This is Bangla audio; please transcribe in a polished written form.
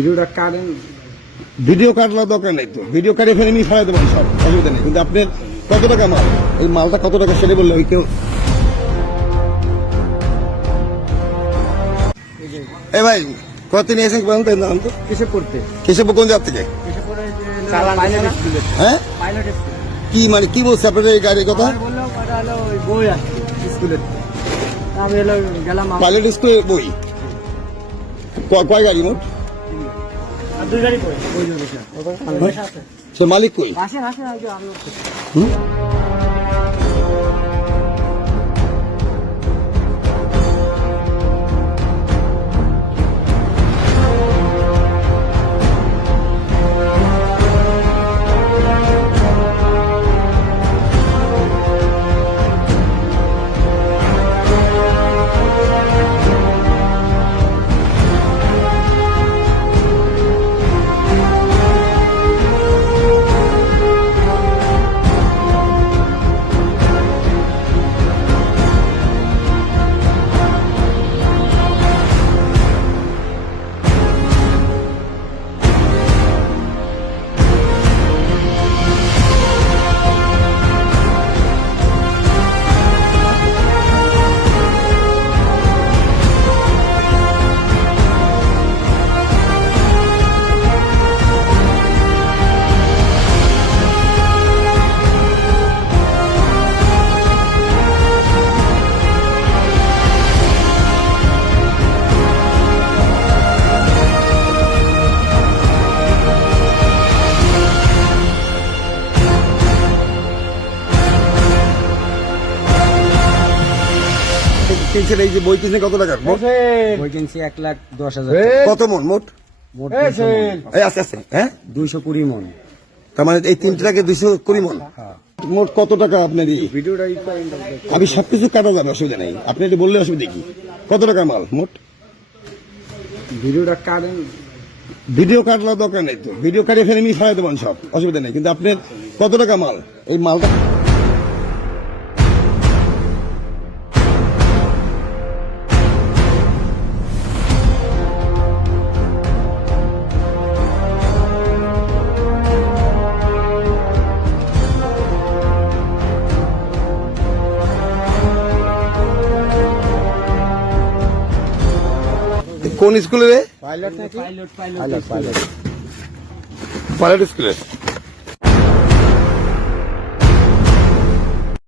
ভিডিওটা কাটেন। ভিডিও কাটলা দরকার নাই তো, ভিডিও কাটিয়ে ফেলে নিয়ে ফেলে দেবেন, সব অসুবিধা নেই। কিন্তু আপনার কত টাকা মাল, এই মালটা কত টাকা সেটা বললে ওই কেউ। এ ভাই কত নিয়েছেন বলুন তো, নাম তো কিসে পড়তে? কিসে কোন জাত থেকে? কিসে পড়ে চালান পাইলট স্কুলে। হ্যাঁ পাইলট স্কুল। কি মানে কি বলছে আপনাদের এই গাড়ির কথা? বললো কথা হলো ওই বই আসছে স্কুলের। আমি হলো গেলাম পাইলট স্কুলে বই কয় গাড়ি মোট? আর দুই গাড়ি পড়ে বই আছে। সে মালিক কই? আসেন আসেন আগে আমি হুম? কিনছেন এই যে বই কিনছেন কত টাকা মোট? বই কিনছি 1,10,000। কত মন মোট? মোট এই আস্তে আস্তে, হ্যাঁ 220 মন। তার মানে এই তিনটাকে 220 মন। মোট কত টাকা আপনার? ভিডিওটা আমি সবকিছু কাটা যাবে, অসুবিধা নেই। আপনি এটা বললে অসুবিধা কি? কত টাকা মাল মোট? ভিডিওটা কাটেন। ভিডিও কাটলা দরকার নেই তো, ভিডিও কাটিয়ে ফেলে নিয়ে ফেলে দেবেন, সব অসুবিধা নেই। কিন্তু আপনার কত টাকা মাল, এই মালটা কোন স্কুলে রে? পাইলট নাকি? পাইলট পাইলট স্কুলে।